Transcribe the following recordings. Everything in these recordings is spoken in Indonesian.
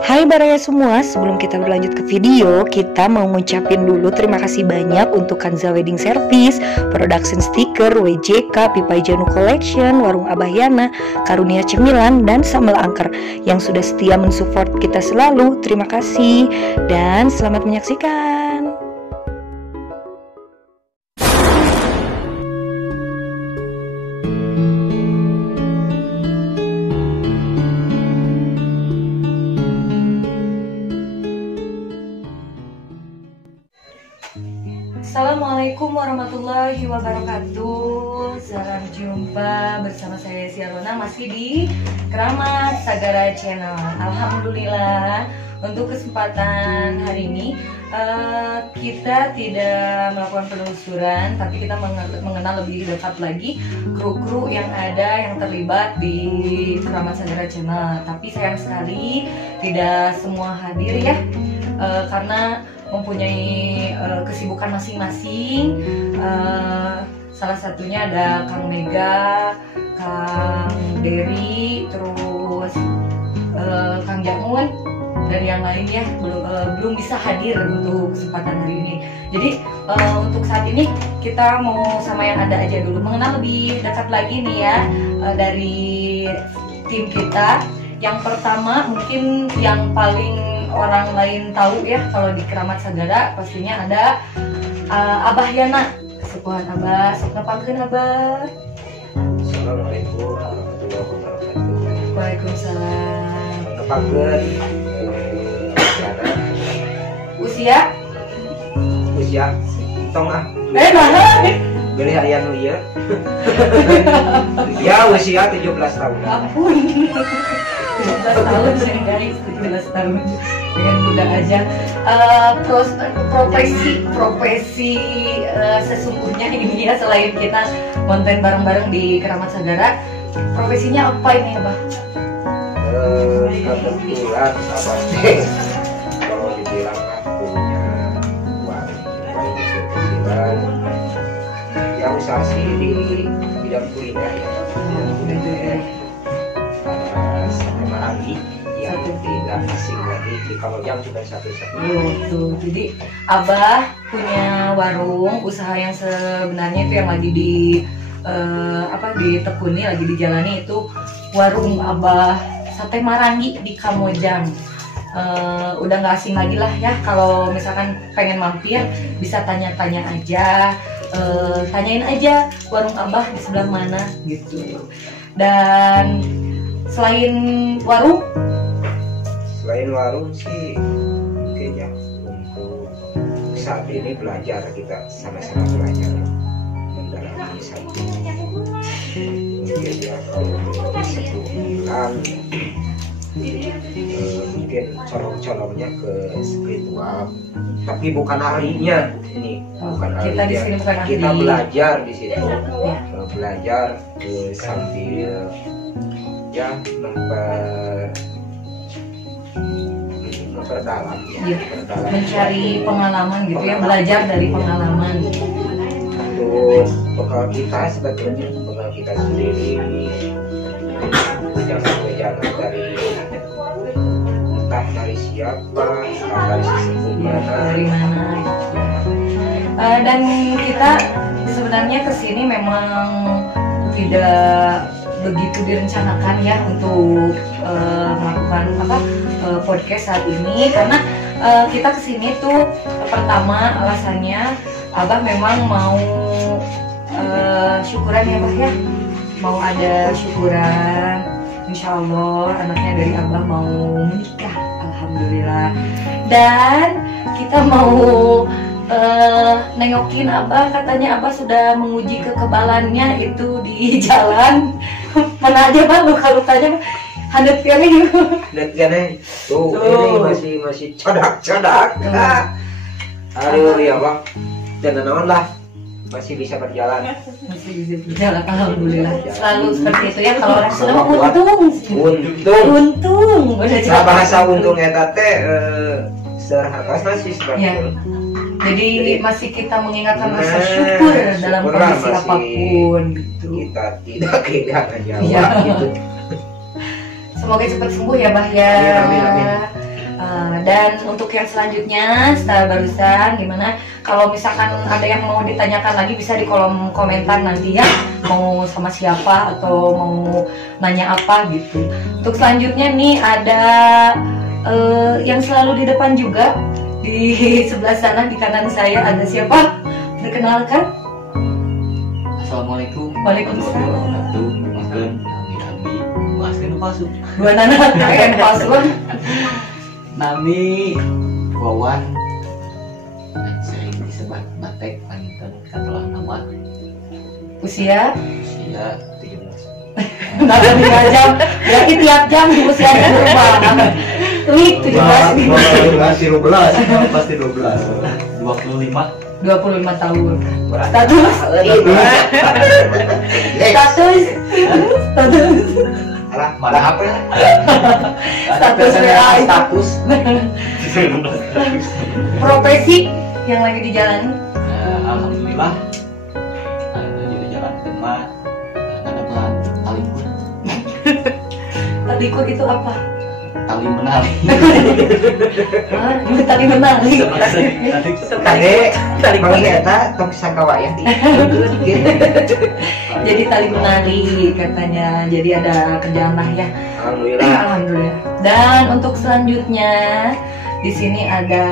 Hai Baraya semua, sebelum kita berlanjut ke video, kita mau ngucapin dulu terima kasih banyak untuk Kanza Wedding Service, Production Sticker, WJK, Pipai Janu Collection, Warung Abah Yana, Karunia Cemilan, dan Sambal Angker yang sudah setia mensupport kita selalu. Terima kasih dan selamat menyaksikan. Assalamualaikum warahmatullahi wabarakatuh. Salam jumpa bersama saya Sialona masih di Keramat Sagara Channel. Alhamdulillah untuk kesempatan hari ini kita tidak melakukan penelusuran, tapi kita mengenal lebih dekat lagi kru-kru yang ada yang terlibat di Keramat Sagara Channel. Tapi sayang sekali tidak semua hadir ya, karena mempunyai kesibukan masing-masing. Salah satunya ada Kang Mega, Kang Dery, terus Kang Jamun dan yang lainnya belum bisa hadir untuk kesempatan hari ini. Jadi untuk saat ini kita mau sama yang ada aja dulu, mengenal lebih dekat lagi nih ya, dari tim kita. Yang pertama mungkin yang paling orang lain tahu ya, kalau di Keramat Sagara pastinya ada Abah Yana. Kesepuhan Abah, sok nepakeun Abah. Assalamualaikum warahmatullahi wabarakatuh. Waalaikumsalam. Nepakeun usia tong mana? Beli aya nu ieu. Ya usia 17 tahun. Ampun. 17 tahun saya guys, 17 tahun. Pengen muda aja. Terus profesi sesungguhnya ini ya, selain kita konten bareng-bareng di Keramat Sagara, profesinya apa ini Abah? Kebetulan Abah kalau dibilang punya warung kecil-kecilan, ya usaha sih di bidang kuliner ya. Sama lagi yang tidak asing lagi di Kamojang juga satu-satunya. Tuh, jadi Abah punya warung usaha yang sebenarnya itu yang lagi ditekuni, lagi dijalani, itu warung Abah Sate Marangi di Kamojang. Udah nggak asing lagi lah ya, kalau misalkan pengen mampir bisa tanya-tanya aja, tanyain aja warung Abah di sebelah mana gitu. Dan selain warung sih mungkin ya, untuk saat ini belajar, kita sama-sama belajar mendalami satu mungkin ya, kalau sebulan mungkin colong-colongnya ke spiritual, tapi bukan ahlinya ini, bukan kita di sini bukan ahli. Kita belajar di situ ya. Belajar sambil ya memperdalam ya, mencari pengalaman gitu ya, belajar dari pengalaman. Terus bekal kita sebetulnya, bekal kita sendiri, jangan dari entah dari siapa, entah dari sesepuh dari mana. Dan kita sebenarnya kesini memang tidak begitu direncanakan ya untuk melakukan podcast saat ini, karena kita kesini tuh pertama alasannya Abah memang mau syukuran ya Abah ya, mau ada syukuran, insya Allah anaknya dari Abah mau menikah, alhamdulillah. Dan kita mau nengokin Abah, katanya Abah sudah menguji kekebalannya itu di jalan. Mana aja Bang luka-lukanya handap piane. Tuh ini masih codak-codak. Aduh ya Bang, dan naon lah, masih bisa berjalan. Masih bisa berjalan, alhamdulillah. Selalu seperti itu ya, kalau orang Sunda untung. Udah bahasa untung eta teh serhakasna sih sebetulnya. Jadi masih kita mengingatkan rasa syukur dalam kondisi apapun gitu. Kita tidak kehilangan nyawa ya. gitu. Semoga cepat sembuh ya Bah ya. Amin, amin. Dan untuk yang selanjutnya setelah barusan gimana, kalau misalkan ada yang mau ditanyakan lagi bisa di kolom komentar nanti ya, mau sama siapa atau mau nanya apa gitu. Untuk selanjutnya nih ada yang selalu di depan juga, di sebelah sana di kanan saya ada siapa? Perkenalkan. Assalamualaikum. Waalaikumsalam. Makan Abi masih pasuk. Dua nana keren pasun. Nami Wawan dan sering disebut Batek Panitan katalah nama. Usia Usia 13. nggak 5 jam, berarti tiap jam di usia berubah. Wih, 17 Pasti 12. 25 tahun. Status Malah apa ya? Status WA. Status. Profesi yang lagi dijalani. Alhamdulillah. Jadi jalan teman. Ada pelan talingku. Tadiku itu apa? Tali menali. Tali menali. Tadi panggil eta tok sakawa ya. Jadi tali menali katanya. Jadi ada kerjaan lah ya. Alhamdulillah. Alhamdulillah. Dan untuk selanjutnya di sini ada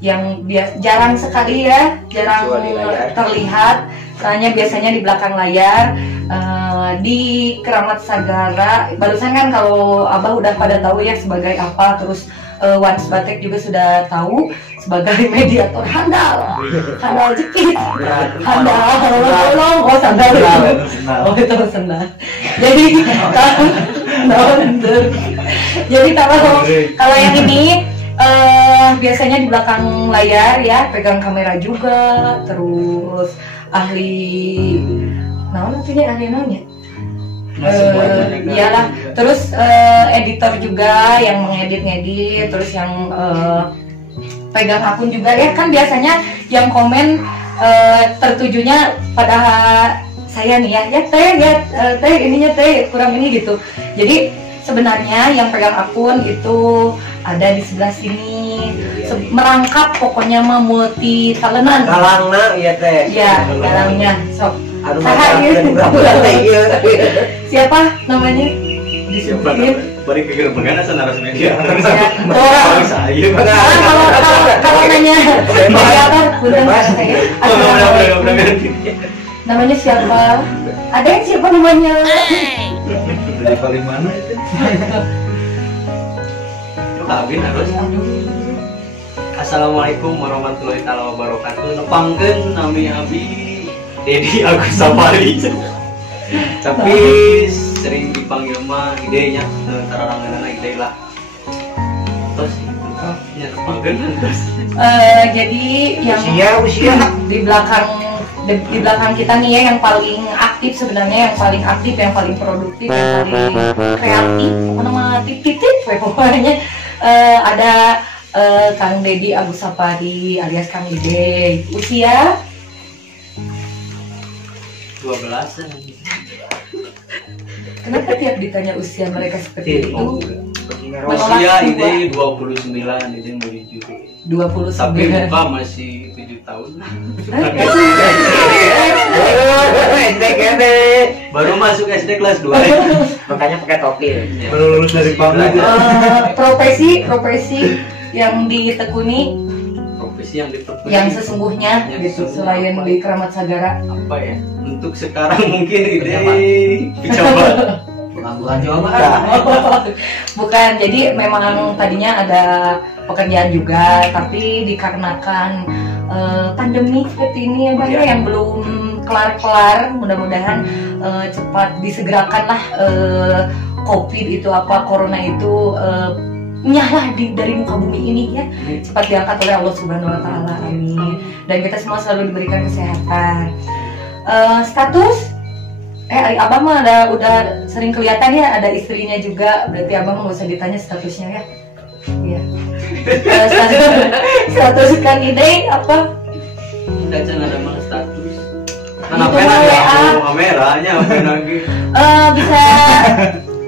yang jarang sekali ya, jarang Kecuali layar. terlihat. Soalnya biasanya di belakang layar di Keramat Sagara. Barusan kan kalau Abah udah pada tahu ya sebagai apa, terus Once Batek juga sudah tahu sebagai mediator handal jepit, handal tolong, oh sandal oh itu sandal. Jadi jadi kalau yang ini biasanya di belakang layar ya, pegang kamera juga, terus ahli nantinya ahli namanya iyalah, terus editor juga yang mengedit, terus yang pegang akun juga ya kan, biasanya yang komen tertujunya pada saya nih ya teh ininya teh kurang ini gitu. Jadi sebenarnya yang pegang akun itu ada di sebelah sini, merangkap pokoknya mah multi talentan. Galangna iya teh. Ya, galangnya sok. Aduh, Siapa namanya? Disebutin. Bari pikir bagaimana saudara media. Kalau nanya apa? Namanya siapa? Ada yang siapa namanya? Dari paling mana itu? Kabin harus. Assalamualaikum warahmatullahi wabarakatuh. Nepangkeun nami Abi Dedi Agus Sapari. Tapi sering dipanggil mah idenya tararangan ide lah. Terus nya nepangkeun terus. Jadi yang usia di belakang kita nih ya, yang paling aktif sebenarnya, yang paling aktif, yang paling produktif, yang paling kreatif, apa nama tip-tip pokoknya ada Kang Dedi Agus Sapari alias Kang Ide. Usia 12-an. Kenapa tiap ditanya usia mereka seperti itu? Usia Ide 29, Ide menuju 29. Tapi muka masih 7 tahun. Baru masuk SD kelas 2. Makanya pakai topi. Baru lulus dari pamit. Profesi yang ditekuni, Profesi yang ditekuni, yang sesungguhnya Yang gitu, sesungguhnya selain apa? di Keramat Sagara. Apa ya? Untuk sekarang mungkin Ide pejabat. Pengangguran jawaban. Bukan, jadi memang tadinya ada pekerjaan juga, tapi dikarenakan pandemi seperti ini ya Bang, yang belum kelar-kelar, mudah-mudahan cepat disegerakanlah COVID itu apa, corona itu nyala dari muka bumi ini ya, cepat diangkat oleh Allah Subhanahu Wa Taala, amin. Dan kita semua selalu diberikan kesehatan. Status Abang mah udah sering kelihatan ya, ada istrinya juga, berarti Abang nggak usah ditanya statusnya ya. Iya. Status Kang Ide apa? Udah jangan ada mana status. Itu Kenapa mah WA. kameranya apa lagi? Bisa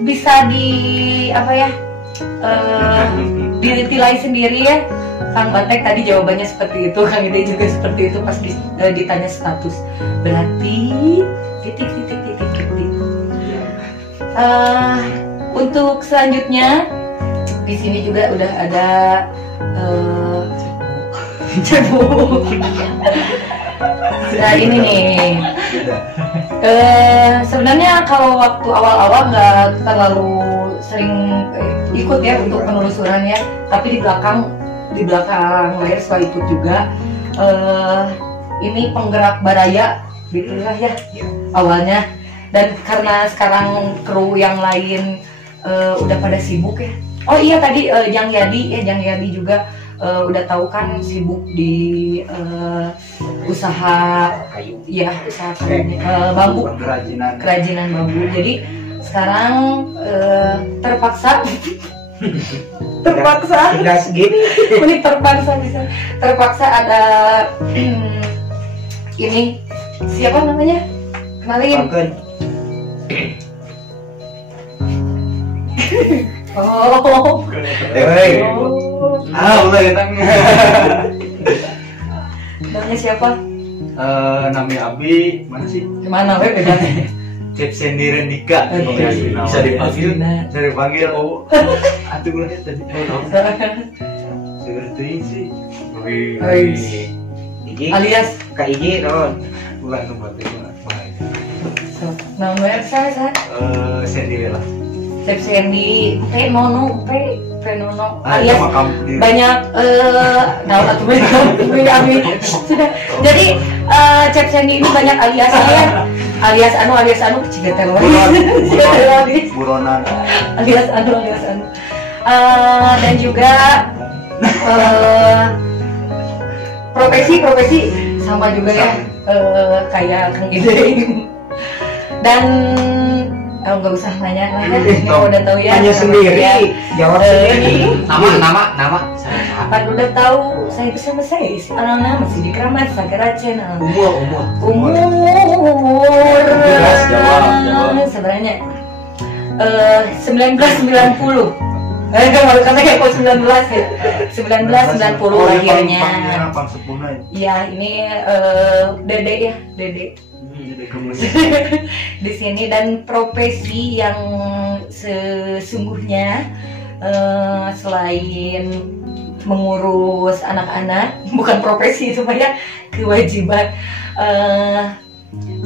bisa ditilai sendiri ya. Kang Batek tadi jawabannya seperti itu, Kang Ide juga seperti itu pas ditanya status. Berarti titik. Untuk selanjutnya di sini juga udah ada cebok. Nah ini nih. Sebenarnya kalau waktu awal-awal nggak terlalu sering ikut ya untuk penelusurannya, tapi di belakang layar suka ikut juga. Ini penggerak baraya gitulah ya awalnya, dan karena sekarang kru yang lain udah pada sibuk ya. Oh iya tadi Jang Yadi juga udah tahu kan sibuk di usaha kayu ya, usaha kayu, bambu, kerajinan bambu. Jadi sekarang terpaksa tidak segini. Ini terpaksa ada ini siapa namanya? Kenalin. Oh. Mulai datangnya. Namanya siapa? Namanya Abi, mana sih? Gimana we bedanya? Cep Sandy Rendika. Bisa dipanggil. Oh. Atuh lah tadi. Seperti sih. Alias Kak Iji non. Bukan tempatnya. Namanya saya Sandy lah. Cep Sandy, Nono alias banyak sudah. Jadi Cep Sandy ini banyak aliasnya, alias anu ciga teroris, buronan, alias anu. Dan juga profesi sama juga ya, kayak Kang Ide. Dan nggak usah nanya lah ya, ini udah tahu ya. Tanya sendiri, jawab sendiri. Nama Apa udah tahu? Saya bersama saya si Alona masih di Keramat Sagara Channel. Umur sebenarnya 1990. Baru kata kayak 19 ya. 1990 lahirnya. Ya ini Dede. Di sini, dan profesi yang sesungguhnya selain mengurus anak-anak, bukan profesi itu ya, kewajiban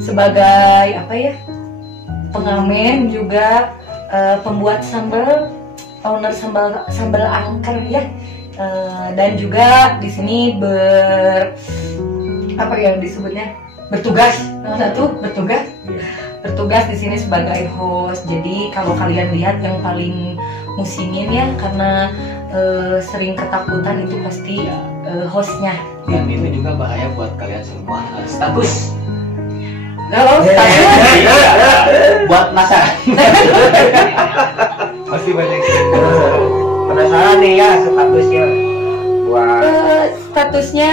sebagai pengamen juga, pembuat sambal, owner sambal angker ya, dan juga di sini disebutnya bertugas di sini sebagai host. Jadi kalau kalian lihat yang paling musingin ya, karena sering ketakutan itu pasti hostnya. Dan itu juga bahaya buat kalian semua. Status buat masyarakat. Pasti banyak penasaran nih ya statusnya. Statusnya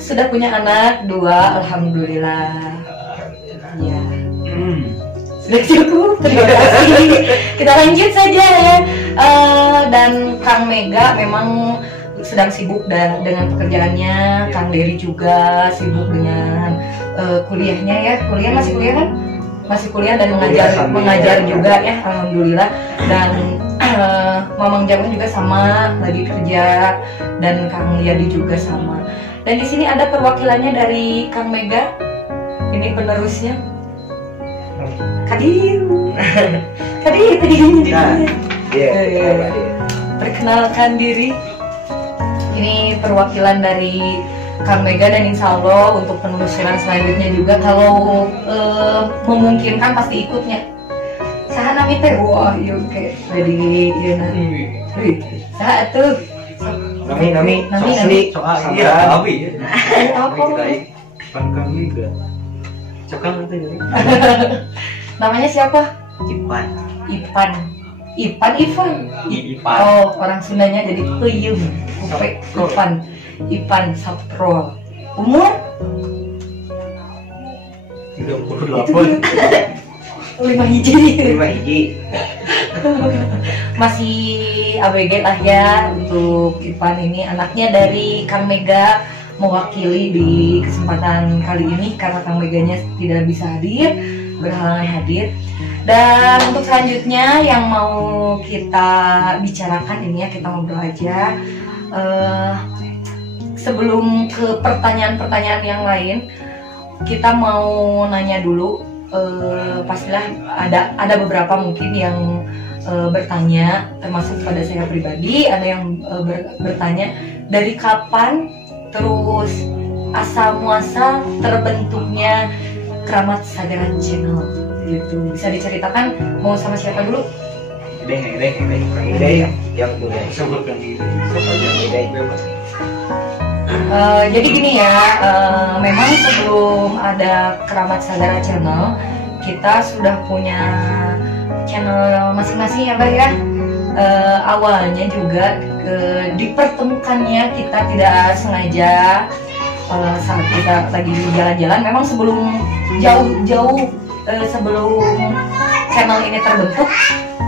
sudah punya anak 2, alhamdulillah. Ya. Sudah cukup, terima kasih. Kita lanjut saja ya. Dan Kang Mega memang sedang sibuk dengan pekerjaannya. Kang Dery juga sibuk dengan kuliahnya ya. Masih kuliah kan? Masih kuliah dan mengajar juga ya, alhamdulillah. Dan Mamang Jaman juga sama, lagi kerja, dan Kang Yadi juga sama. Dan di sini ada perwakilannya dari Kang Mega. Ini penerusnya. Kadir. Perkenalkan diri. Ini perwakilan dari Kang Mega, dan insya Allah untuk penelusuran selanjutnya juga kalau memungkinkan pasti ikutnya. Saha nami teh wah yuk kayak tadi ya nanti. Saha tuh. Nami. Iya, Abi. Apa? Pan kami enggak. Cokang nanti. Namanya siapa? Ipan. Ipan. Oh, orang Sundanya jadi peyem. Ipan Sapro. Umur 38. 5 hiji. Masih ABG lah ya untuk Ivan ini, anaknya dari Kang Mega, mewakili di kesempatan kali ini karena Kang Meganya tidak bisa hadir, berhalangan hadir. Dan untuk selanjutnya yang mau kita bicarakan ini ya, kita ngobrol aja. Sebelum ke pertanyaan-pertanyaan yang lain, kita mau nanya dulu. Pastilah ada beberapa mungkin yang bertanya, termasuk pada saya pribadi, ada yang bertanya dari kapan, terus asal muasal terbentuknya Keramat Sagara Channel gitu. Bisa diceritakan mau sama siapa dulu? Kang Ide yang punya. Sebutkan diri. Kang Ide. Jadi gini ya, memang sebelum ada Keramat Sagara Channel, kita sudah punya channel masing-masing ya Mbak ya. Awalnya juga dipertemukannya kita tidak sengaja saat kita lagi jalan-jalan. Memang sebelum jauh-jauh sebelum channel ini terbentuk,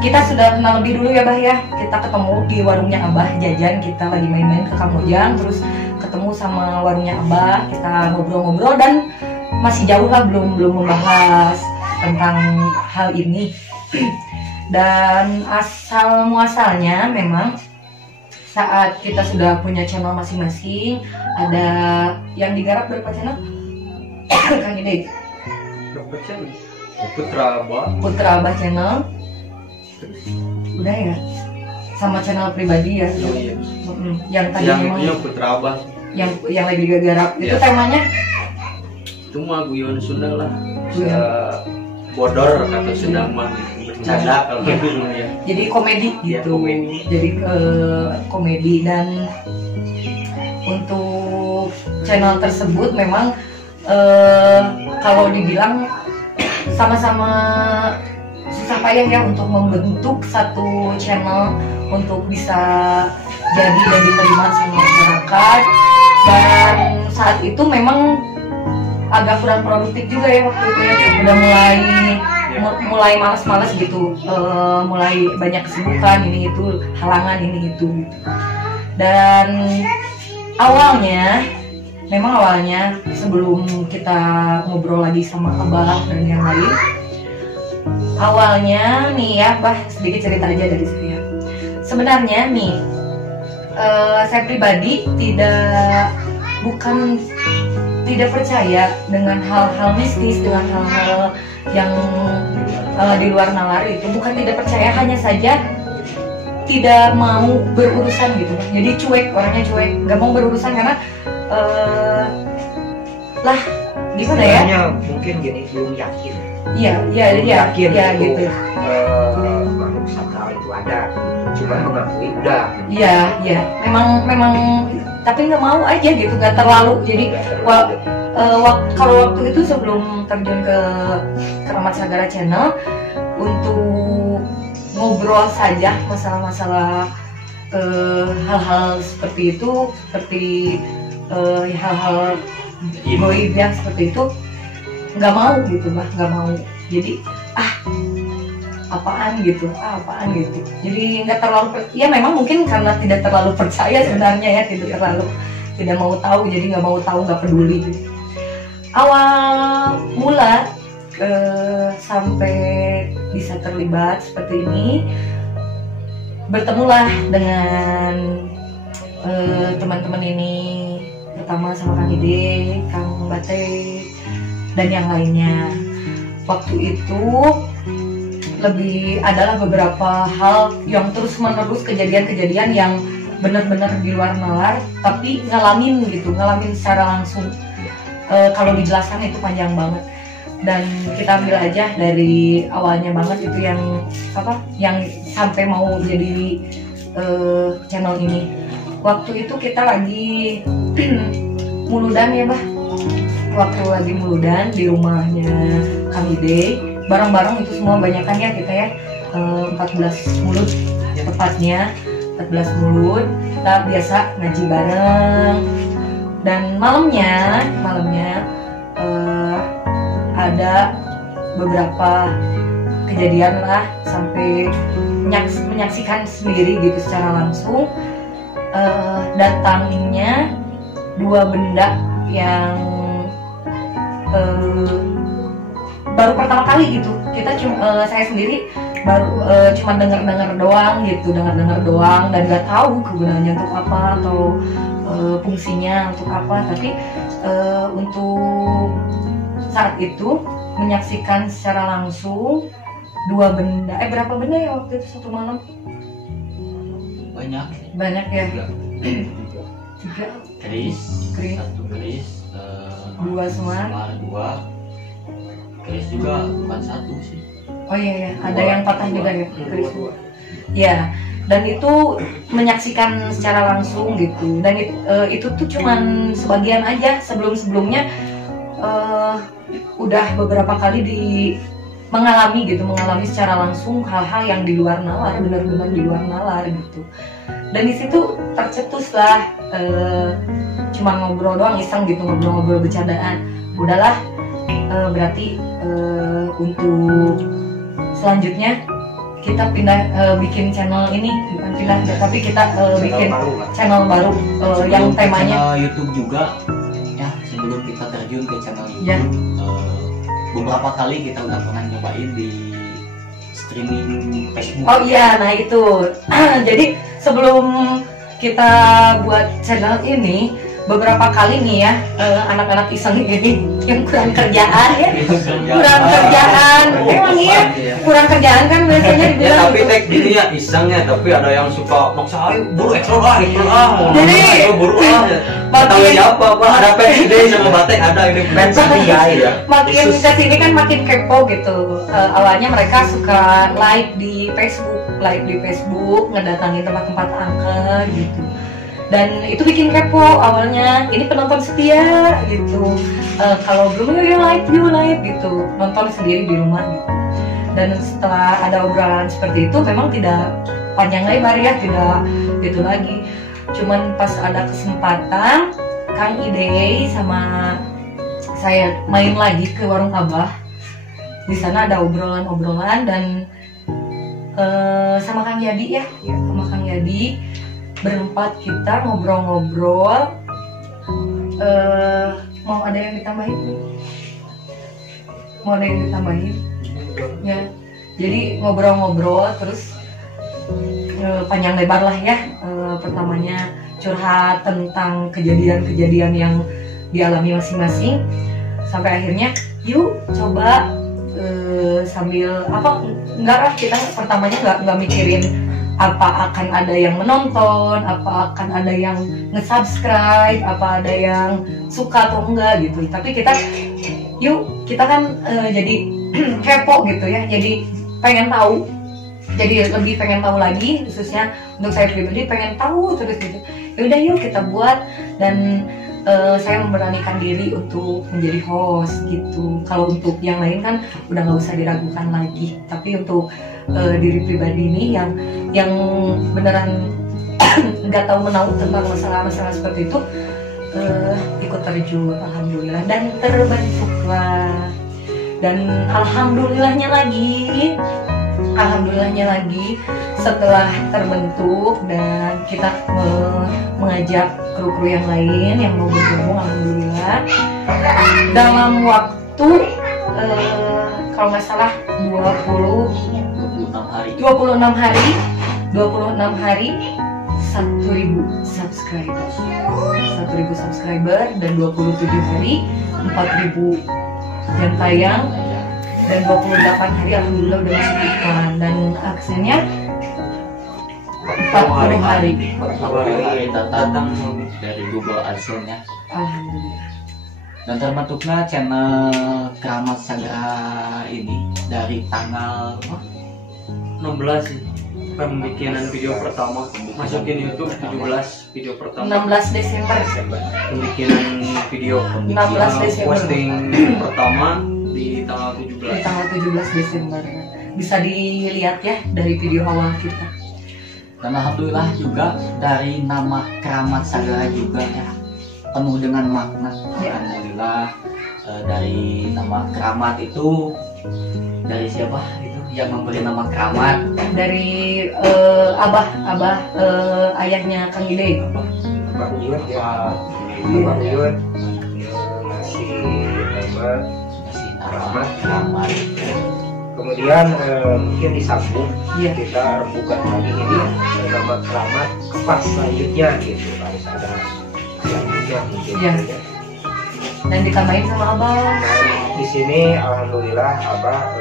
kita sudah kenal lebih dulu ya Bah ya. Kita ketemu di warungnya Abah jajan, kita lagi main-main ke Kamojang, terus ketemu sama warungnya Abah, kita ngobrol-ngobrol dan masih jauh lah belum membahas tentang hal ini. Dan asal muasalnya memang saat kita sudah punya channel masing-masing, ada yang digarap berapa channel? Kang Ide. Berapa channel? Putra Abah channel. Udah ya? Sama channel pribadi ya? Iya. Yang tadi memang Yang Putra Abah. Yang lagi digarap. Itu Iya. temanya? Itu mah guyon Sunda lah. Guyon. Bodor atau sedang mah bercanda kalau dulu ya. Jadi komedi Iya, gitu. komedi. Jadi komedi. Dan untuk channel tersebut memang kalau dibilang sama-sama susah payah ya untuk membentuk satu channel untuk bisa jadi dan diterima sama masyarakat. Dan saat itu memang agak kurang produktif juga ya waktu itu ya, udah mulai malas-malas gitu, mulai banyak kesibukan ini itu, halangan ini itu. Dan memang awalnya sebelum kita ngobrol lagi sama Abah dan yang lain, awalnya nih ya Bah, sedikit cerita aja dari saya. Sebenarnya nih saya pribadi tidak percaya dengan hal-hal mistis, dengan hal-hal yang di luar nalar itu. Bukan tidak percaya, hanya saja tidak mau berurusan gitu. Jadi cuek, orangnya cuek, nggak mau berurusan karena gimana ya? Sebenarnya mungkin gini, belum yakin. Iya Yakin gitu. makhluk sakral itu ada, cuma mengakui udah. Iya, memang tapi nggak mau aja gitu, nggak terlalu. Jadi kalau waktu itu sebelum terjun ke Keramat Sagara Channel untuk ngobrol saja masalah-masalah hal-hal seperti itu, seperti hal-hal goib yang seperti itu, nggak mau gitu Bah, nggak mau. Jadi apaan gitu. Jadi nggak terlalu, ya memang mungkin karena tidak terlalu percaya sebenarnya ya, tidak mau tahu, jadi nggak mau tahu, nggak peduli gitu. Awal mula sampai bisa terlibat seperti ini, bertemulah dengan teman-teman ini, pertama sama Kang Ide, Kang Bate, dan yang lainnya. Waktu itu adalah beberapa hal yang terus-menerus, kejadian-kejadian yang benar-benar di luar nalar, tapi ngalamin secara langsung. Kalau dijelaskan itu panjang banget, dan kita ambil aja dari awalnya banget itu yang sampai mau jadi channel ini. Waktu itu kita lagi muludan ya Bah, waktu lagi muludan di rumahnya Kang Ide, bareng-bareng itu semua, banyakan ya kita ya, 14 mulut tepatnya, 14 mulut. Kita biasa ngaji bareng. Dan malamnya ada beberapa kejadian lah, sampai menyaksikan sendiri gitu secara langsung datangnya dua benda yang baru pertama kali gitu. Kita saya sendiri baru cuma dengar doang gitu, dengar doang dan nggak tahu kegunaannya untuk apa atau fungsinya untuk apa. Tapi untuk saat itu menyaksikan secara langsung dua benda, berapa benda ya waktu itu satu malam? Banyak ya. Tiga. Keris. Satu keris. Dua semar. Dua. Keris juga bukan satu sih. Oh iya, ada yang patah juga ya, keris dua. Ya, dan itu menyaksikan secara langsung gitu. Dan itu tuh cuman sebagian aja. Sebelumnya udah beberapa kali mengalami secara langsung hal-hal yang di luar nalar, benar-benar di luar nalar gitu. Dan di situ tercetuslah cuma ngobrol doang, iseng gitu, ngobrol bercandaan. Udahlah, berarti untuk selanjutnya kita bikin channel ini, bukan pindah, tapi kita bikin channel baru yang temanya channel YouTube juga ya. Sebelum kita terjun ke channel YouTube ya. Beberapa kali kita udah pernah nyobain di streaming Facebook. Oh iya, nah itu. Jadi sebelum kita buat channel ini, beberapa kali nih ya, anak-anak iseng ini yang kurang kerjaan ya, kurang kerjaan, emang iya, kurang kerjaan kan biasanya Ya dibilang. tapi tek gini ya isengnya, tapi ada yang suka maksa ayo buru explore mau Jadi, ayo buru tahu siapa pak, ada PSD sama batek, ada ini fans dia ya. Makin kesini kan makin kepo gitu. Awalnya mereka suka live di Facebook, ngedatangin tempat-tempat angker gitu. Dan itu bikin kepo awalnya. Ini penonton setia gitu. Kalau belum yuk live gitu. Nonton sendiri di rumah gitu. Dan setelah ada obrolan seperti itu, memang tidak panjang lebar ya, tidak gitu lagi. Cuman pas ada kesempatan, Kang Ide sama saya main lagi ke warung Abah. Di sana ada obrolan dan sama Kang Yadi ya, sama Kang Yadi berempat kita ngobrol-ngobrol. Mau ada yang ditambahin? Ya. Jadi ngobrol-ngobrol terus panjang lebar lah ya. Pertamanya curhat tentang kejadian-kejadian yang dialami masing-masing, sampai akhirnya yuk coba sambil apa, enggak lah, kita pertamanya nggak mikirin apa akan ada yang menonton, apa akan ada yang nge-subscribe, apa ada yang suka atau enggak gitu. Tapi kita kan jadi kepo gitu ya, jadi pengen tahu, jadi lebih pengen tahu lagi, khususnya untuk saya pribadi pengen tahu terus gitu. Ya udah yuk kita buat, dan saya memberanikan diri untuk menjadi host gitu. Kalau untuk yang lain kan udah nggak usah diragukan lagi, tapi untuk diri pribadi ini yang beneran nggak tahu menahu tentang masalah-masalah seperti itu, ikut terjun, alhamdulillah, dan terbentuklah. Dan alhamdulillahnya lagi setelah terbentuk dan kita mengajak kru-kru yang lain yang mau bergabung, alhamdulillah dalam waktu kalau nggak salah 26 hari 1.000 subscriber dan 27 hari 4.000 yang tayang, dan 28 hari alhamdulillah udah masuk iklan, dan aksennya 40 hari datang dari Google AdSense ya. Alhamdulillah. Dan terbentuknya channel Keramat Sagara ini dari tanggal 16 sih pembikinan video pertama, masukin YouTube 17 video pertama, 16 Desember pembikinan video 16 Desember posting pertama di tanggal 17. di tanggal 17 Desember. Bisa dilihat ya dari video awal kita. Dan alhamdulillah juga dari nama Keramat Sagara juga ya, penuh dengan makna ya. Alhamdulillah dari nama Keramat itu dari siapa itu? yang memberi nama Keramat? Dari abah ayahnya Kang Ide. Bang Yud ya, Bang Yud ngasih nama Masih Keramat. Keramat. Kemudian mungkin disambung Iya. kita rembukan lagi ini nama Keramat pas selanjutnya gitu, harus ada selanjutnya mungkin. Iya. Dan ditambahin sama abah. Nah, di sini alhamdulillah Abah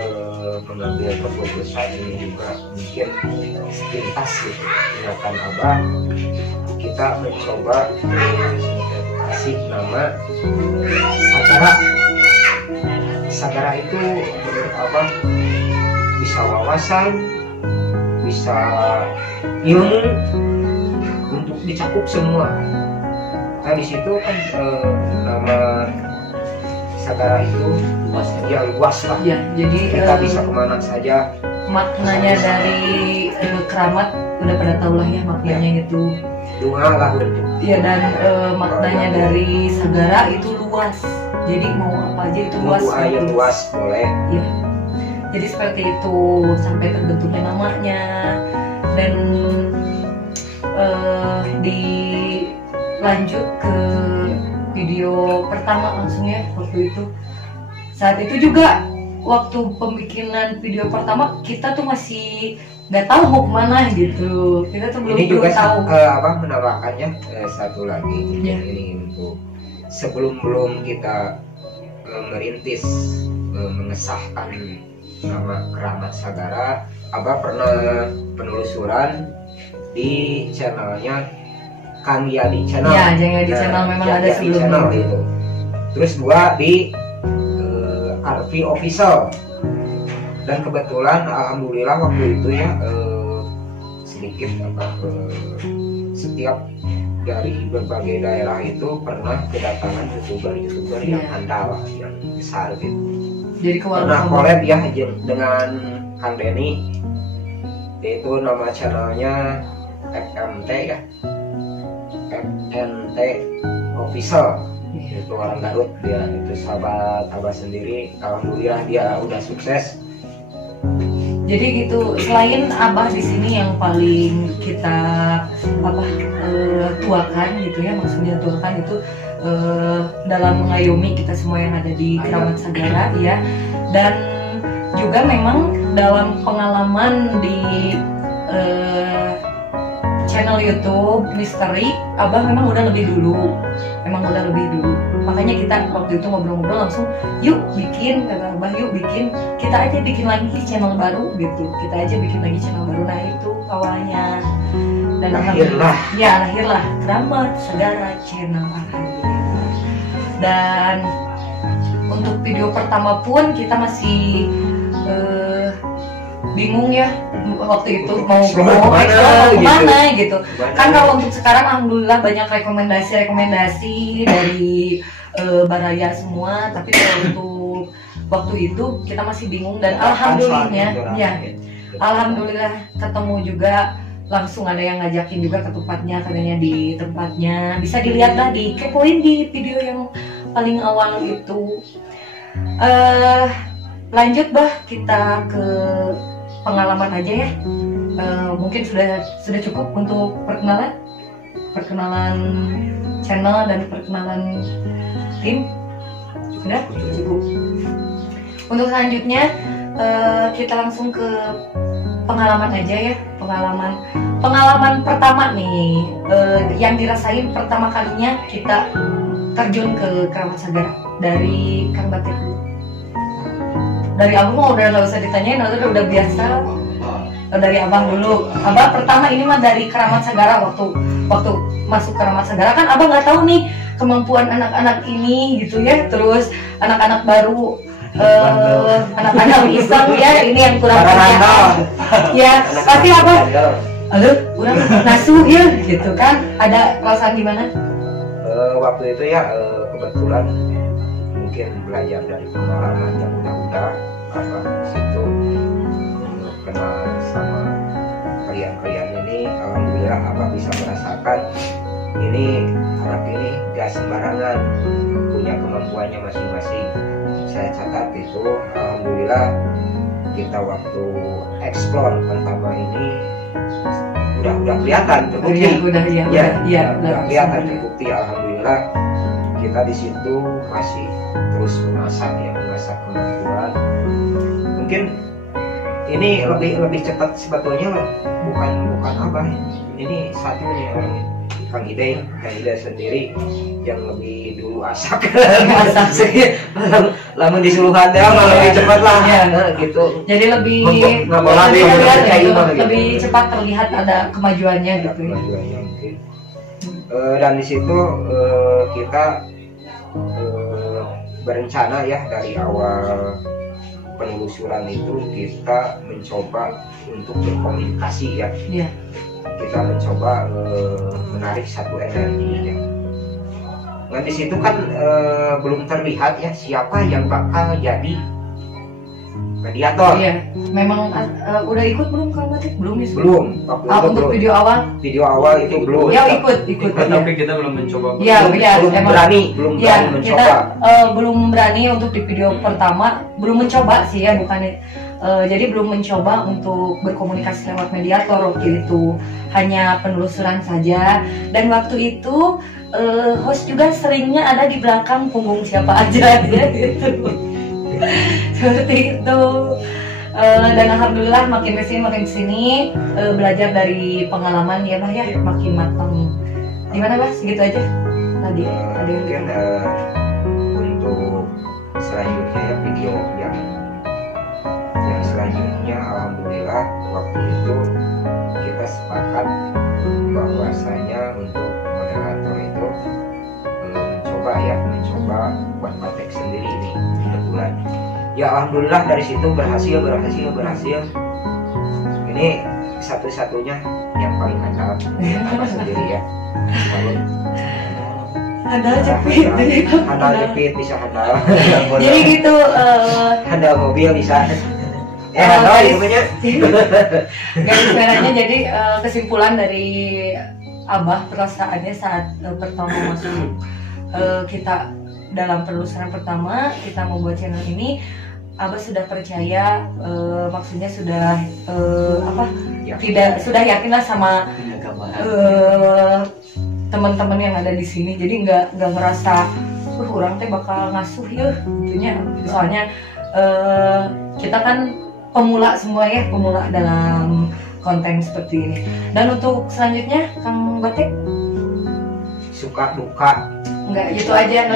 mengambil keputusan ini juga mungkin sepintas gitu. Ingatan Abah, kita mencoba kasih nama Sagara. Sagara itu menurut Abah bisa wawasan, bisa ilmu untuk dicakup semua. Nah di situ kan nama Sagara itu Luas ya ya. luas lah. Ya, jadi Kita bisa kemana saja. maknanya dari Keramat udah pada tahu lah ya maknanya itu. Doa lah udah. Ya, dan maknanya dari Sagara itu luas. Jadi mau apa aja itu luas. Doa yang luas boleh. Ya. Jadi seperti itu sampai terbentuknya namanya. Dan dilanjut ke video pertama langsung ya waktu itu. Saat itu juga waktu pembikinan video pertama kita tuh masih nggak tahu mau kemana gitu. Kita tuh Ini juga belum tahu. Abah menambahkannya satu lagi. Ya. Ini untuk sebelum kita merintis mengesahkan nama Keramat Sagara, Abah pernah penelusuran di channelnya Kang Yadi Channel. Ya, jangan di channel memang Yadi ada sebelumnya. Channel itu. Terus gua di Arfi Official. Dan kebetulan alhamdulillah waktu itu ya sedikit setiap dari berbagai daerah itu pernah kedatangan youtuber yang handal, yang besar gitu. Jadi Pernah kewalaupun collab ya dengan Kang Denny, yaitu nama channelnya FMT ya, FNT Official. Itu orang Garut, dia itu sahabat Abah sendiri. Alhamdulillah dia udah sukses. jadi gitu, selain Abah di sini yang paling kita tuakan gitu ya, maksudnya tuakan itu dalam mengayomi kita semua yang ada di Keramat Sagara ya. Dan juga memang dalam pengalaman di channel YouTube Misteri, Abah memang udah lebih dulu. Makanya kita waktu itu ngobrol-ngobrol langsung, yuk bikin, kata Abah, yuk bikin, kita aja bikin lagi channel baru gitu. Kita aja bikin lagi channel baru. Nah itu awalnya. Dan lahirlah Keramat Sagara Channel, alhamdulillah. Dan untuk video pertama pun kita masih bingung ya waktu itu mau kemana gitu. Kan kalau untuk sekarang alhamdulillah banyak rekomendasi dari Baraya semua, tapi kalau untuk waktu itu kita masih bingung. Dan alhamdulillahnya ya, alhamdulillah ketemu juga langsung, ada yang ngajakin juga ke tempatnya, katanya di tempatnya bisa dilihat lah, dikepoin di video yang paling awal itu. Lanjut bah, kita ke pengalaman aja ya. Mungkin sudah cukup untuk perkenalan channel dan perkenalan tim. Sudah cukup. Untuk selanjutnya kita langsung ke pengalaman aja ya. Pengalaman pertama nih, yang dirasain pertama kalinya kita terjun ke Keramat Sagara dari Kang Batik dulu. Dari aku mah udah nggak usah ditanyain, udah biasa. Dari abang dulu. Abang pertama ini mah dari Keramat Sagara, waktu masuk Keramat Sagara kan abang nggak tahu nih kemampuan anak-anak ini gitu ya. Terus anak-anak baru, anak-anak iseng ya, ini yang kurang kerjaan. Ya pasti abang, aduh kurang nasuh ya gitu kan. Ada perasaan gimana? Waktu itu ya kebetulan mungkin belajar dari pengalaman yang udah apa situ, kenal sama kalian ini. Alhamdulillah Abah bisa merasakan ini anak ini gak sembarangan, punya kemampuannya masing-masing. Saya catat itu alhamdulillah kita waktu explore pertama ini udah kelihatan terbukti. Udah Kelihatan terbukti. Alhamdulillah kita di situ masih terus mengasah kemampuan. Mungkin ini lebih cepat sebetulnya, bukan Abah, ini satunya Kang Ide sendiri yang lebih dulu asak. Lamun disuruhan teh malah lebih cepat lah. Gitu. Jadi lebih cepat terlihat ada kemajuannya gitu ya. Mungkin. Dan di situ kita berencana ya, dari awal penelusuran itu kita mencoba untuk berkomunikasi ya. Iya. Kita mencoba menarik satu energi ya. Nah di situ kan belum terlihat ya siapa yang bakal jadi mediator. Iya. Memang udah ikut belum Kang Batik? Belum ya? Belum. Waktu itu Untuk belum. video awal itu belum. ya ikut. Tapi kita belum mencoba. Iya, belum emang. berani Ya, mencoba. kita belum berani untuk di video pertama, belum mencoba sih ya, bukan jadi belum mencoba untuk berkomunikasi lewat mediator waktu itu, hanya penelusuran saja. Dan waktu itu host juga seringnya ada di belakang punggung siapa aja ya gitu. Seperti itu. Dan alhamdulillah makin kesini belajar dari pengalaman ya Bah ya, makin matang. Gimana Bah? Segitu aja tadi. Mungkin untuk selanjutnya ya, video yang selanjutnya alhamdulillah waktu itu kita sepakat bahwasanya untuk moderator itu mencoba buat Batik sendiri ini kebetulan. Ya alhamdulillah dari situ berhasil. Ini satu-satunya yang paling handal sendiri ya. Handal jepit. Handal jepit bisa handal. Jadi gitu. Handal mobil bisa. Handal namanya. Garis merahnya jadi kesimpulan dari Abah perasaannya saat pertama masuk kita dalam penelusuran pertama kita membuat channel ini. Abah sudah percaya, maksudnya sudah sudah yakinlah sama teman-teman yang ada di sini. Jadi nggak ngerasa orang teh bakal ngasuh ya, tentunya. Soalnya kita kan pemula semua ya, pemula dalam konten seperti ini. Dan untuk selanjutnya Kang Batik suka duka nggak gitu aja.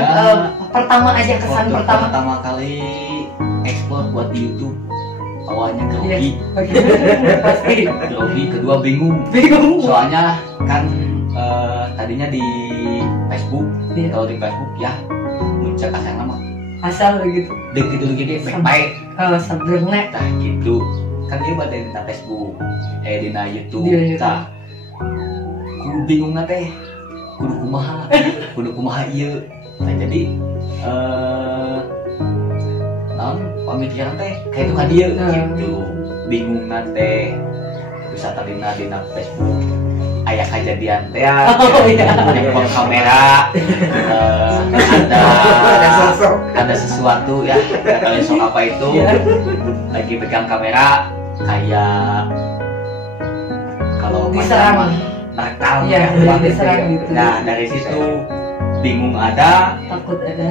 Pertama aja kesan pertama kali explore buat di YouTube, awalnya grogi, pasti grogi, kedua bingung. Soalnya kan tadinya di Facebook, kalau di Facebook ya muncul asal nama asal gitu. Dek gitu baik. Sebenarnya Nah gitu kan dia pada di Facebook, di YouTube. Nah, kudu bingung nate, kudu kumaha iya. Nah jadi pemikiran teh kayak itu kan dia gitu, bingung nate. Bisa tadina di Facebook ayah kejadian teh punya kamera, ada sesuatu ya, kalian sok apa itu lagi pegang kamera kayak kalau diserang nakal ya, diserang gitu. Nah dari situ bingung ada,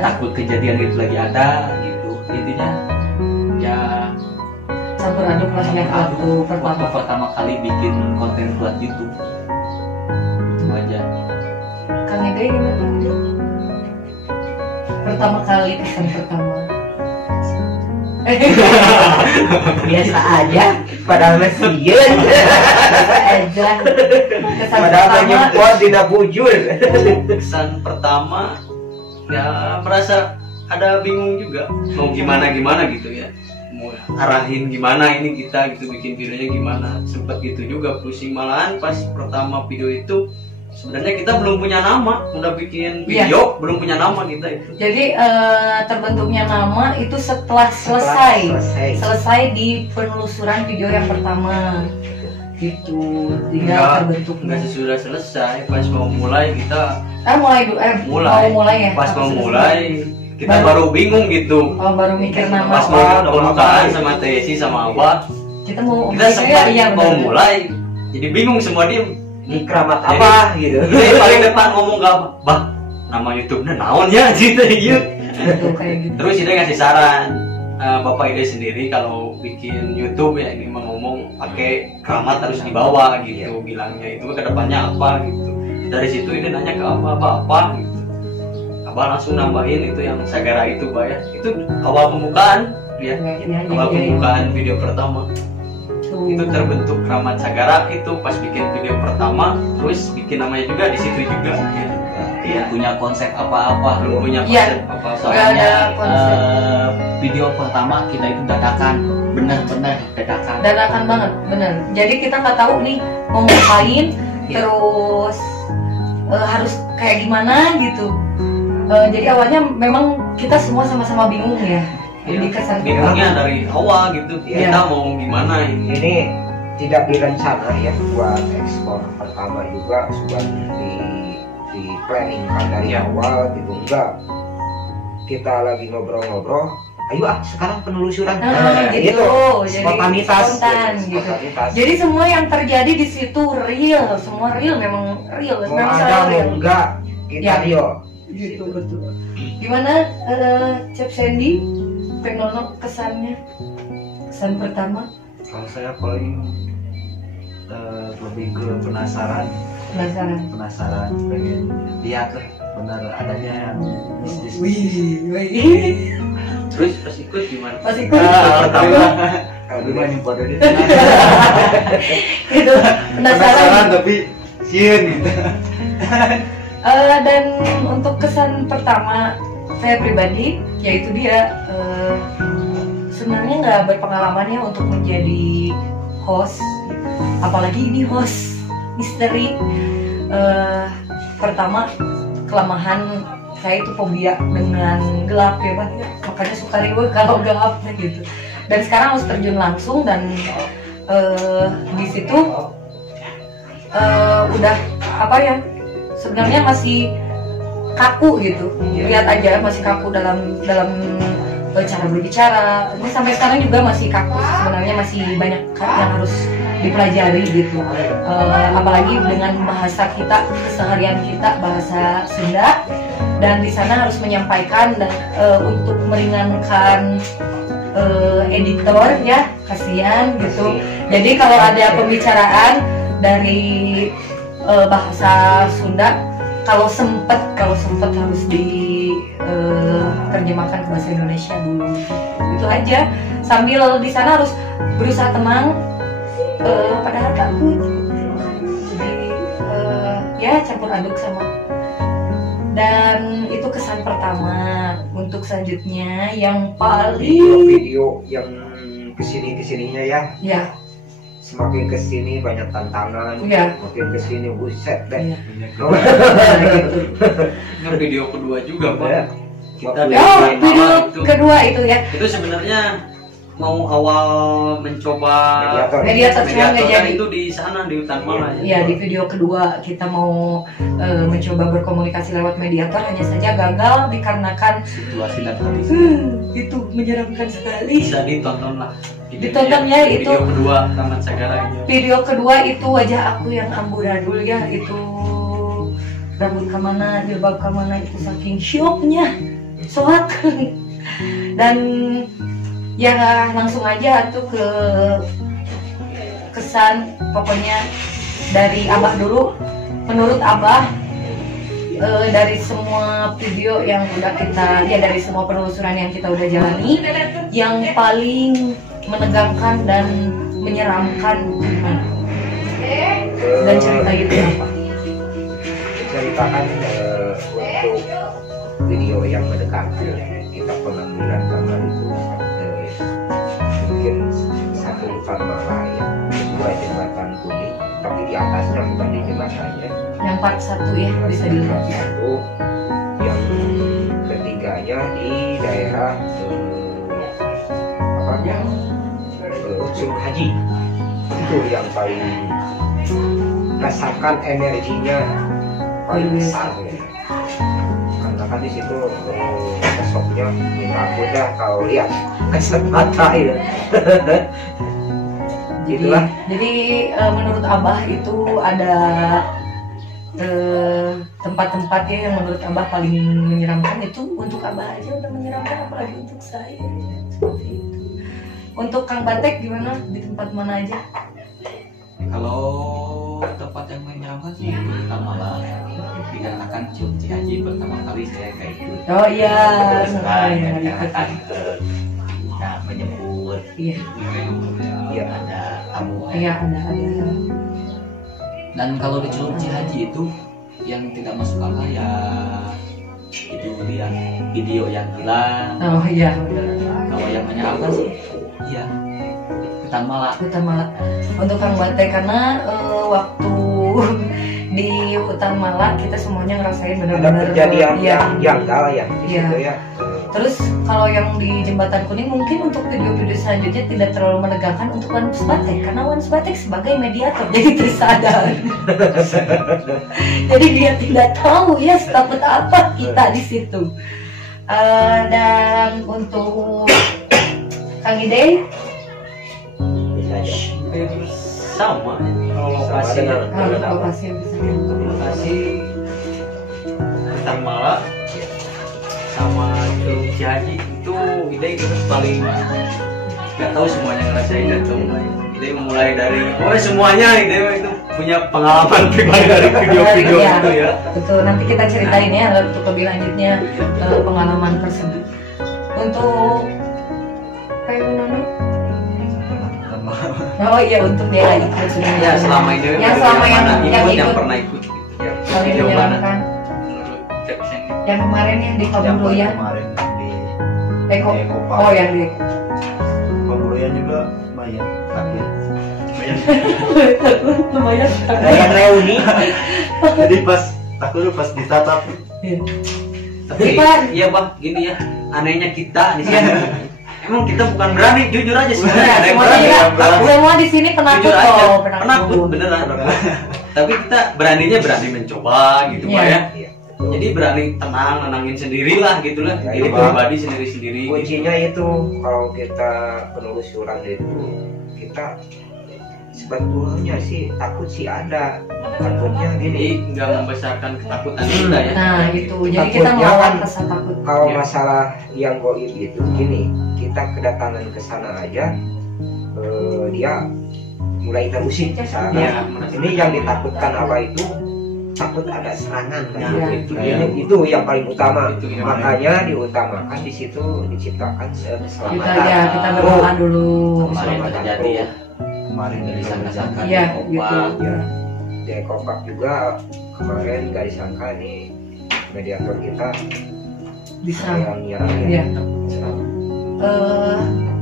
takut kejadian itu lagi ada gitu. Intinya ya campur aduk lah ya waktu pertama kali bikin konten buat YouTube. Itu aja. Kang Ede gimana? Pertama kali kesan pertama. biasa aja, padahal mesien. Biasa aja. Kesan Padahal pertama nyempot tidak bujur. Kesan pertama ya merasa ada bingung juga, mau gimana gitu ya, mau arahin gimana ini kita gitu, bikin videonya gimana, sempet gitu juga pusing. Malahan pas pertama video itu sebenarnya kita belum punya nama, udah bikin video belum punya nama kita itu. Jadi terbentuknya nama itu setelah selesai di penelusuran video yang pertama gitu, tinggal terbentuk. Enggak sesudah selesai, pas mau mulai kita mulai ya. pas mau mulai kita baru bingung gitu. Oh, baru mikir nama. Pas mau pembukaan sama Tesi sama Abah, Kita mau kita sempat ya, mau bener. mulai, jadi bingung semua diem. Di keramat apa gitu. Jadi paling depan ngomong gak, bah, nama YouTube-nya naon ya gitu gitu. Tuh, kayak gitu. Terus Ide ngasih saran, Bapak Ide sendiri kalau bikin YouTube ya ini mau ngomong pakai keramat harus dibawa gitu, bilangnya itu kedepannya apa gitu. Dari situ Ide nanya ke Abah apa gitu. Abah langsung nambahin itu yang Sagara itu Bah ya. Itu awal pembukaan ya. Ini aja, Awal ya. pembukaan video pertama. Tuh. Itu terbentuk Keramat Sagara itu pas bikin video pertama, terus bikin namanya juga di situ juga. Iya, punya konsep apa-apa. Belum punya Iya. konsep apa-apa. Nggak Soalnya ada konsep. video pertama kita itu dadakan, benar-benar dadakan. Dadakan banget, bener. Jadi kita nggak tahu nih mau ngapain, terus harus kayak gimana gitu. Jadi awalnya memang kita semua sama-sama bingung ya. Ini kesan Bingungnya dari awal gitu. Iya. Kita mau gimana ini? Ini tidak direncana ya buat ekspor pertama juga sudah di planning kan dari Ya. awal gitu, enggak. Kita lagi ngobrol-ngobrol, ayo sekarang penelusuran. gitu. Jadi Spontanitas. spontan gitu. Spontanitas. Jadi semua yang terjadi di situ real, semua real, memang real, mau memang ada selalu mau real. enggak kita Ya. Rio. Gitu betul. Gimana Cep Sandy, Penono kesannya? Kesan pertama? Kalau saya paling lebih ke penasaran, pengen lihat lah benar adanya yang bisnis. Wih. Terus pas ikut gimana? Pas ikut Pertama, dulu yang pada di itu penasaran. tapi sieun gitu. Dan untuk kesan pertama saya pribadi, yaitu dia sebenarnya nggak berpengalamannya untuk menjadi host, apalagi ini host misteri. Pertama, kelemahan saya itu fobia dengan gelap ya Pak, makanya suka ribut kalau gelap gitu. Dan sekarang harus terjun langsung dan di situ udah apa ya, sebenarnya masih kaku gitu, lihat aja masih kaku dalam cara berbicara. Ini sampai sekarang juga masih kaku, sebenarnya masih banyak yang harus dipelajari gitu. Apalagi dengan bahasa kita, keseharian kita bahasa Sunda, dan di sana harus menyampaikan dan untuk meringankan editor ya, kasihan gitu. Jadi kalau ada pembicaraan dari bahasa Sunda, kalau sempet harus diterjemahkan ke bahasa Indonesia dulu. Itu aja. Sambil di sana harus berusaha tenang, padahal takut. Jadi ya campur aduk sama. Dan itu kesan pertama. Untuk selanjutnya yang paling Video yang kesininya ya. ya Semakin kesini banyak tantangan, Iya. makin kesini buset deh. Iya. Ini video kedua juga Pak. Ya. Kita Waktu Oh, dari video awal itu. kedua itu ya. Itu sebenarnya mau awal mencoba Mediator cuma nggak jadi. itu di sana di hutan malah Ya, di video kedua kita mau mencoba berkomunikasi lewat mediator, hanya saja gagal dikarenakan Situasi dan kondisi. itu menyeramkan sekali. Bisa ditonton lah. Ditonton ya, itu. Video kedua Taman Sagara ini. Video kedua itu wajah aku yang amburadul ya, itu rambut kemana, jilbab kemana, itu saking syoknya, soak. Dan ya langsung aja tuh ke kesan pokoknya dari Abah dulu. Menurut Abah, dari semua video yang udah kita, ya dari semua penelusuran yang kita udah jalani, yang paling menegangkan dan menyeramkan gimana? Dan cerita itu apa? Ceritakan untuk video yang mendekati kita pengambilan gambar itu mungkin satu hutan malaya, sebuah jembatan kuning, tapi di atasnya bukan di jembatannya. Yang part 1 ya, bisa dilihat. Satu, yang ketiganya di daerah Curug Haji. Itu yang paling rasakan energinya paling besar ya. Karena kan di situ sosoknya rambut dah kalau lihat kasat mata ya. Gitulah. Jadi menurut Abah itu ada tempat-tempat ya yang menurut Abah paling menyeramkan. Itu untuk Abah aja udah menyeramkan, apalagi untuk saya. Seperti itu. Untuk Kang Batek gimana, di tempat mana aja? Kalau tempat yang menyeramkan sih itu Tamala, dikarenakan Cium Cihaji pertama kali saya kayak itu. Oh iya, Dikarenakan menyebut iya, ya ada tamu. iya ada. Dan kalau di Cium Cihaji itu yang tidak masuk akal ya itu dia video yang hilang. Oh iya. Kalau yang menyeramkan sih iya Hutan Malak. Hutan Malak untuk Kang Batek karena waktu di Hutan Malak kita semuanya ngerasain Ada benar-benar kejadian ya. yang janggal ya di Iya. situ ya. Terus kalau yang di Jembatan Kuning mungkin untuk video-video selanjutnya tidak terlalu menegangkan untuk Wanus Batek karena Wanus Batek sebagai mediator jadi tersadar. Jadi dia tidak tahu ya setakut apa kita di situ. Dan untuk Kang Ide, Bisa aja. Sama kalau lokasi lokasi yang bisa kita lokasi Hutan Malak sama Curug Cihaji itu ide kita paling nggak tahu semuanya ngerasain dan tahu ide memulai dari semuanya ide itu punya pengalaman pribadi dari video-video Iya, itu ya. betul. Nanti kita ceritain ya untuk lebih lanjutnya pengalaman tersebut. Untuk Payunanu, oh iya untuk dia itu sudah. Ya selama ini Yang selama yang yang ikut pernah ikut gitu. paling Sejauh mana? menyenangkan. Menurut Cek Seng. Yang kemarin yang di Pabuluyan, kemarin di Eko. Ekopark. Oh yang di Pabuluyan juga lumayan takut. lumayan. Ada yang reuni. Jadi pas ditatap Tapi iya bang, gini ya, anehnya kita di sini. Emang kita bukan berani, jujur aja sebenarnya ada yang berani. Takut. Semua di sini penakut Jujur aja, loh, penakut beneran. Tapi kita beraninya berani mencoba gitu Iya. Pak ya. Iya. Jadi berani tenang, nenangin sendirilah gitu lah. Ya, Diri iya, pribadi sendiri-sendiri. Gitu. Kuncinya itu kalau kita penelusuran itu kita sebetulnya sih takut sih ada. Takutnya Jadi gini. nggak membesarkan ketakutan kita ya. Nah itu, jadi kita Takutnya melawan kan rasa takut. Kalau Iya. masalah yang goib itu gini, kita kedatangan ke sana aja, dia mulai terusik Iya, misalnya. merasa Ini yang ditakutkan apa itu? Takut ada serangan kan? Iya. Itu yang paling utama. Itu yang Makanya diutamakan di situ diciptakan keselamatan. Kita berdoa dulu. Kemarin terjadi ya kemarin dari dari disangka-sangka Iya, di gitu. Opak. Ya, di Ekopak juga kemarin nggak disangka nih mediator kita Diserang. yang Iya.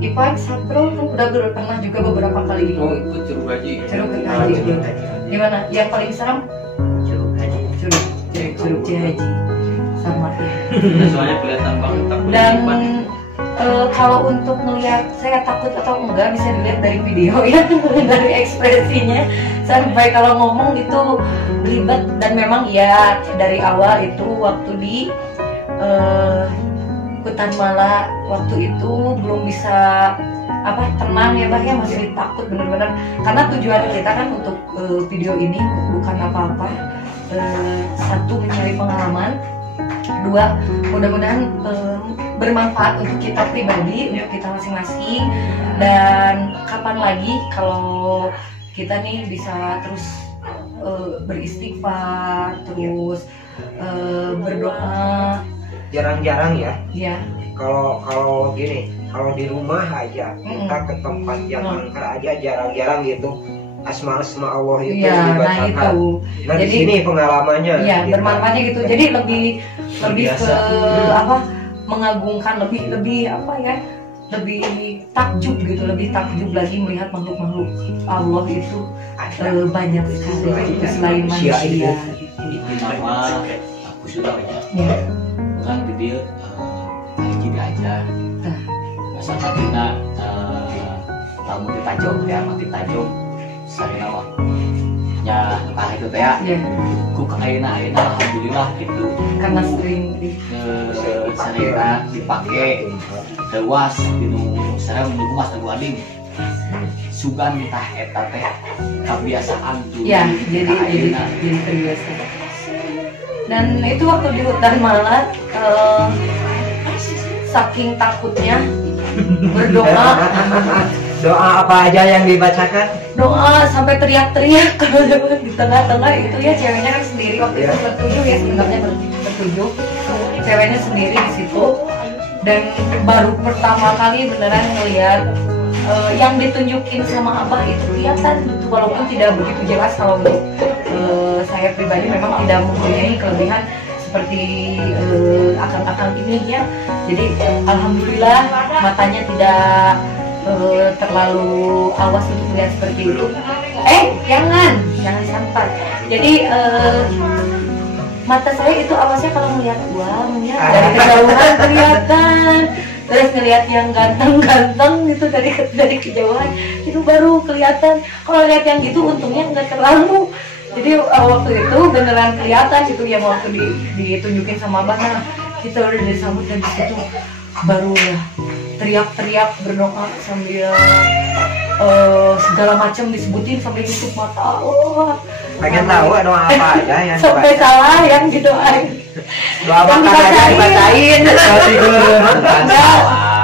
Ipan Satro kan udah pernah juga beberapa kali Oh ikut Curug Haji. Curug Haji. Gimana? Yang paling serem? Curug Cihaji sama ya. Soalnya kelihatan banget takut. Dan Ipan. kalau untuk melihat saya takut atau enggak bisa dilihat dari video ya, dari ekspresinya sampai kalau ngomong itu ribet. Dan memang ya dari awal itu waktu di Hutan Malak waktu itu belum bisa tenang ya Bah ya, masih takut bener-bener karena tujuan kita kan untuk video ini bukan apa-apa, satu mencari pengalaman, dua mudah-mudahan bermanfaat untuk kita pribadi, untuk kita masing-masing. Dan kapan lagi kalau kita nih bisa terus beristighfar, terus berdoa. jarang-jarang ya. Ya, Kalau gini, kalau di rumah aja kita ke tempat yang angker aja jarang-jarang gitu. Asma-asma Allah itu iya, nah dibacakan. itu. Nah, di Jadi- sini pengalamannya. Iya, kita. bermanfaatnya gitu. Jadi lebih Biasa. ke mengagungkan, lebih lebih takjub gitu, lebih takjub lagi melihat makhluk-makhluk Allah itu banyak sekali gitu, selain manusia. itu. Itu nama aku sudah banyak Ya. orang di dia haji diajar masa katina tamu ditajok ya mati tajok sarina ya entah itu teh ya Ya, ku ke ayeuna alhamdulillah gitu karena sering sarita dipake tewas dinu sareng nu mas teu ading sugan tah eta teh kebiasaan tuh ya, jadi terbiasa. Dan itu waktu di hutan malah saking takutnya berdoa, Doa apa aja yang dibacakan? doa sampai teriak-teriak kalau di tengah-tengah itu ya ceweknya kan sendiri waktu itu bertujuh ya sebenarnya bertujuh, ceweknya sendiri di situ dan baru pertama kali beneran ngeliat yang ditunjukin sama abah itu kelihatan gitu walaupun tidak begitu jelas. Kalau untuk saya pribadi memang tidak mempunyai kelebihan seperti akang-akang ini ya, jadi alhamdulillah matanya tidak terlalu awas untuk melihat seperti itu. Jangan sampai. Jadi mata saya itu awasnya kalau melihat uangnya dari kejauhan kelihatan, terus ngelihat yang ganteng-ganteng gitu dari kejauhan itu baru kelihatan. Kalau lihat yang gitu untungnya nggak terlalu. Jadi waktu itu beneran kelihatan gitu yang waktu ditunjukin sama abah. Nah, kita udah disambut dan disitu baru ya teriak-teriak berdoa sambil segala macam disebutin sampai tutup mata. Pengen tahu doa apa aja yang sampai dibaca? salah yang didoain. Doa apa aja dibacain?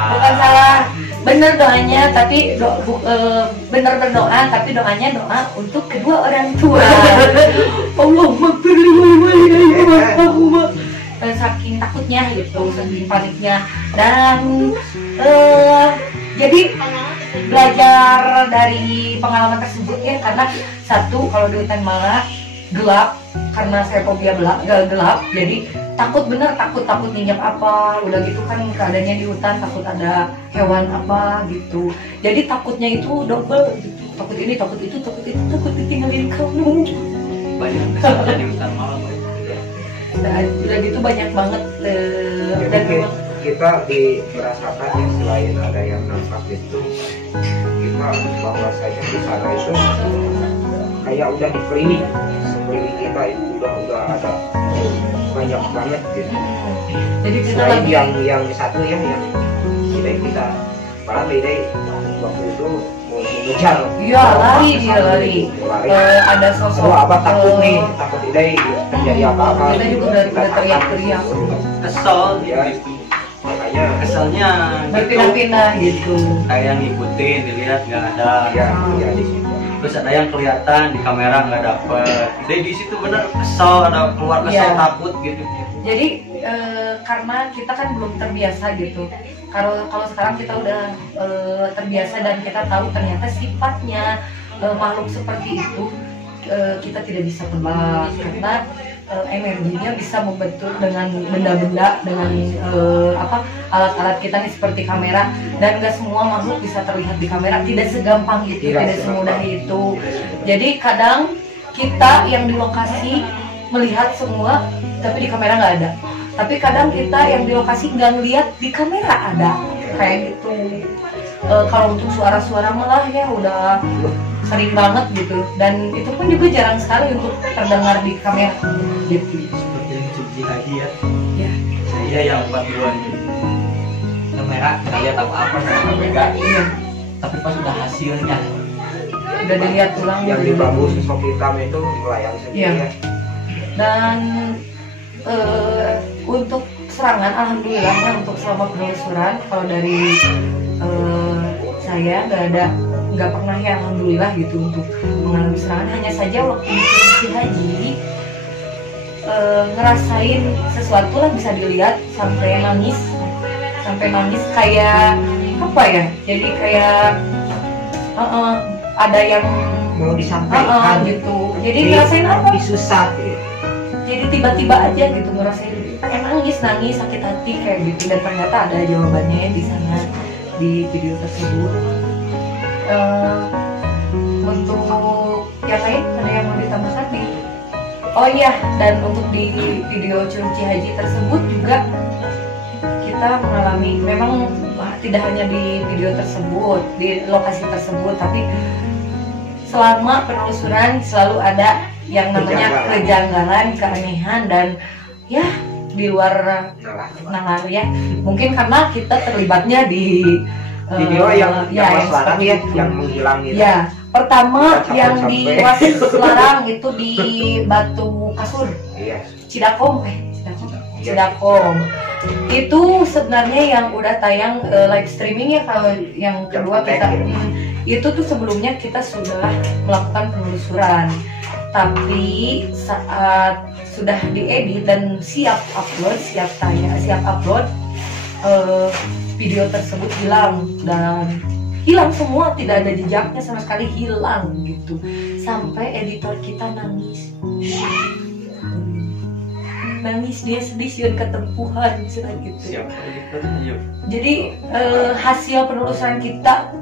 Bukan salah, bener doanya tapi bener berdoa tapi doanya doa untuk kedua orang tua. Allahumma firli saking takutnya gitu, saking paniknya. Dan jadi belajar dari pengalaman tersebut ya, karena satu kalau di hutan malah gelap, karena saya fobia gelap, jadi takut nginjak apa, udah gitu kan keadaannya di hutan, takut ada hewan apa gitu, jadi takutnya itu double gitu. Takut ini, takut itu, takut ditinggalin kamu. Banyak kesalahan di hutan malam. Udah gitu banyak banget dan Jadi memang kita merasakan ya, selain ada yang nampak itu, kita bahwasanya di sana itu kayak udah dikeliling, sekeliling kita itu udah ada banyak banget gitu. jadi kita Selain lagi yang satu ya yang kita malah beda waktu itu mau mengejar. iya lari. Ada sosok Aduh, abah takut nih, takut idai terjadi apa-apa. kita juga udah teriak-teriak Kesel Ya. gitu. Makanya Keselnya gitu. berpindah-pindah gitu. Kayak ngikutin, dilihat nggak ada. ya di situ. Terus ada yang kelihatan di kamera nggak dapet. Jadi di situ bener kesel, ada keluar kesel, Iya. takut gitu. Jadi karena kita kan belum terbiasa gitu. Kalau sekarang kita udah terbiasa dan kita tahu ternyata sifatnya makhluk seperti itu, kita tidak bisa tebak karena energinya bisa membentuk dengan benda-benda, dengan alat-alat kita nih seperti kamera, dan gak semua makhluk bisa terlihat di kamera, tidak segampang itu, tidak semudah itu. Jadi kadang kita yang di lokasi melihat semua tapi di kamera nggak ada, tapi kadang kita yang di lokasi nggak ngeliat di kamera ada, kayak gitu. Kalau untuk suara-suara malah ya udah sering banget gitu, dan itu pun juga jarang sekali untuk terdengar di kamera gitu. Seperti yang cuci lagi ya. Ya. Saya yang 4 bulan gitu. kamera kita lihat apa sama mereka Iya, tapi pas udah hasilnya udah dilihat ulang Yang gitu. di bambu sosok hitam itu melayang sendiri Iya. ya. Dan untuk serangan alhamdulillah ya, untuk selama penelusuran kalau dari saya nggak pernah ya alhamdulillah gitu untuk mengalami serangan. Hanya saja waktu di haji ngerasain sesuatu lah, bisa dilihat sampai nangis kayak apa ya, jadi kayak ada yang Mau disampaikan gitu, jadi ngerasain apa, disusah gitu. jadi tiba-tiba aja gitu ngerasain kayak nangis sakit hati kayak gitu, dan ternyata ada jawabannya di sana di video tersebut. Untuk yang lain ada yang mau ditambahkan di dan untuk di video Curuci Haji tersebut juga kita mengalami, memang tidak hanya di video tersebut, di lokasi tersebut, tapi selama penelusuran selalu ada yang namanya kejanggalan, keanehan, dan ya di luar nalar ya. Mungkin karena kita terlibatnya di video yang Larang ya, yang menghilang itu. Ya, pertama yang di Larang itu di Batu Kasur. Iya. Cidakom. Itu sebenarnya yang udah tayang live streaming ya. Kalau yang kedua kita itu tuh sebelumnya kita sudah melakukan penelusuran, tapi saat sudah diedit dan siap upload video tersebut hilang semua, tidak ada jejaknya sama sekali, hilang gitu. Sampai editor kita nangis, dia sedih sih ketempuhan gitu. Jadi hasil penelusuran kita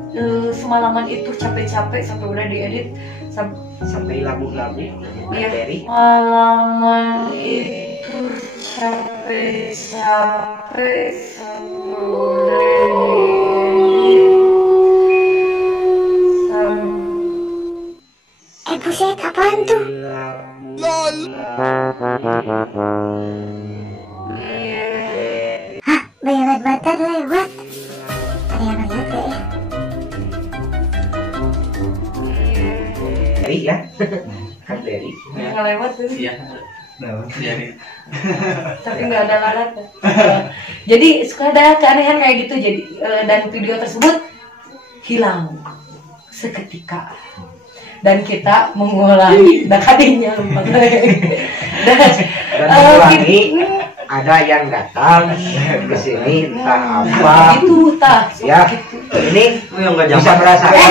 semalaman itu capek-capek sampai udah diedit sampai labu-labu materi. Malaman itu capek-capek sampai udah buset, apaan tuh? Hah, bayangan mata lewat. Ada yang lihat ya? Dari ya. Kan dari. nggak lewat tuh. Iya. Jadi Tapi nggak ada lalat. Jadi suka ada keanehan kayak gitu. Jadi dan video tersebut hilang seketika. Dan kita mengulangi, dan tadinya lupa. Dan mengulangi, ada yang datang ke sini entah apa. Itu tah. Ya, ini yang nggak bisa merasakan